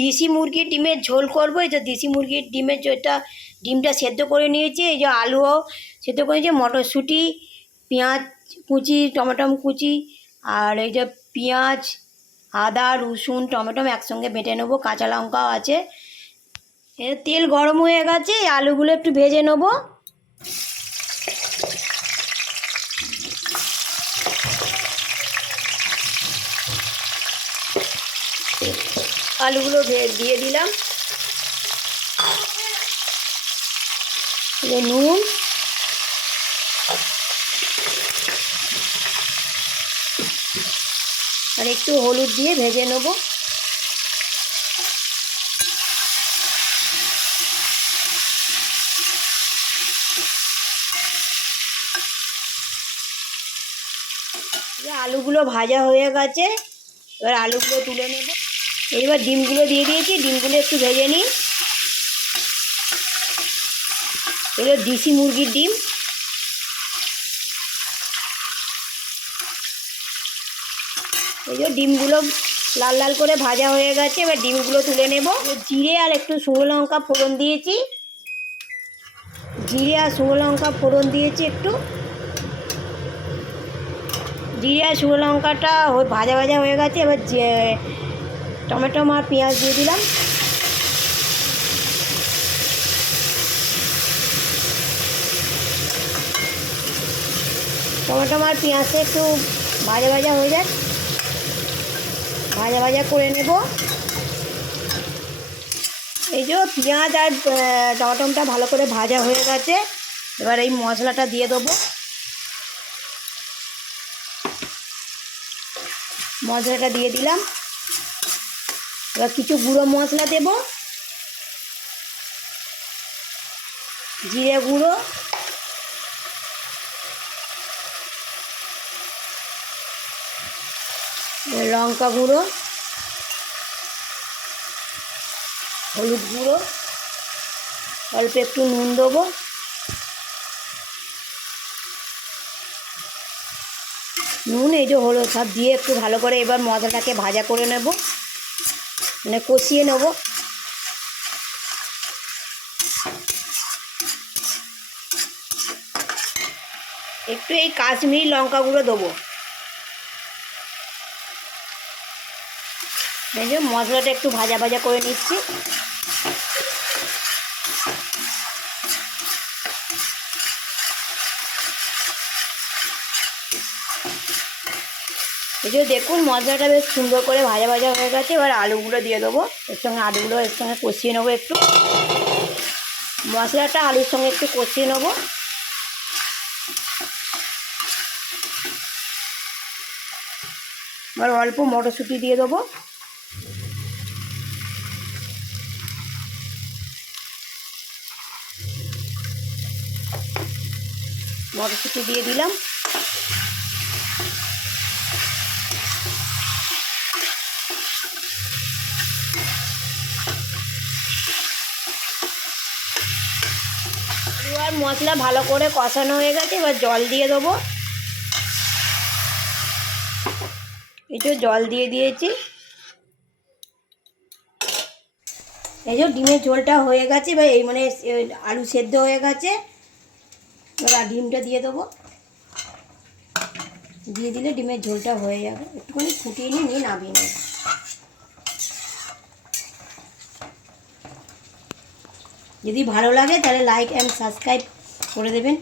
দেশি মুরগির ডিমের ঝোল করব। এই যে দেশি মুরগির ডিমের যেটা ডিমটা সেদ্ধ করে নিয়েছি, এই যে আলুও সেদ্ধ করে নিয়েছি, মটরশুঁটি, পেঁয়াজ কুচি, টমেটম কুচি, আর এই যে পেঁয়াজ, আদা, রসুন টমেটো একসঙ্গে বেটে নেব, কাঁচা লঙ্কাও আছে। তেল গরম হয়ে গেছে আলুগুলো একটু ভেজে নেব। আলুগুলো দিয়ে দিলাম। নুন। আর একটু হলুদ দিয়ে ভেজে নেব। আলুগুলো ভাজা হয়ে গেছে। এবার আলুগুলো তুলে নেব। এইবার ডিমগুলো দিয়ে দিয়েছি, ডিমগুলো একটু ভেজে নিই। এগুলো দেশি মুরগির ডিম। এই যে ডিমগুলো লাল লাল করে ভাজা হয়ে গেছে, এবার ডিমগুলো তুলে নেব। জিরে আর একটু শুকনো লঙ্কা ফোড়ন দিয়েছি। জিরে আর শুকনো লঙ্কা ফোড়ন দিয়েছি একটু। জিরে আর শুকনো লঙ্কাটা ভাজা ভাজা হয়ে গেছে, এবার টমেটো আর পেঁয়াজ দিয়ে দিলাম। টমেটো আর পেঁয়াজটা একটু ভাজা ভাজা হয়ে যাক। ভাজা ভাজা করে নেব। এই যে পেঁয়াজ আর আহ, টমেটোটা ভালো করে ভাজা হয়ে গেছে। এবার এই মশলাটা দিয়ে দেবো। মশলাটা দিয়ে দিলাম। এবার কিছু গুঁড়ো মশলা দেব। জিরে গুঁড়ো। লঙ্কা গুঁড়ো। হলুদ গুঁড়ো। অল্প একটু নুন দেবো। নুন, এই যে হলো সব দিয়ে একটু ভালো করে এবার মশলাটাকে ভাজা করে নেব। মানে কষিয়ে নেব। একটু এই কাশ্মীরি লঙ্কা গুঁড়ো দেবো মশলাটা একটু ভাজা ভাজা করে নিচ্ছি। এই যে দেখুন, মশলাটা বেশ সুন্দর করে ভাজা ভাজা হয়ে গেছে, এবার আলুগুলো দিয়ে দেবো। এর সঙ্গে আলুগুলো এর সঙ্গে কষিয়ে নেব একটু। মশলাটা আলুর সঙ্গে একটু কষিয়ে নেব। এবার অল্প মটরশুঁটি দিয়ে দেবো। মটরশুঁটি দিয়ে দিলাম। আর মশলা ভালো করে কষানো হয়ে গেছে, এবার জল দিয়ে দেবো। একটু জল দিয়ে দিয়েছি। এই যে ডিমের ঝোলটা হয়ে গেছে, এবার এই মানে আলু সেদ্ধ হয়ে গেছে। এবার ডিমটা দিয়ে দেবো। দিয়ে দিলে ডিমের ঝোলটা হয়ে যাবে। একটুখানি ফুটিয়ে নিয়ে নামিয়ে নেব। যদি ভালো লাগে তাহলে লাইক অ্যান্ড সাবস্ক্রাইব করে দেবেন।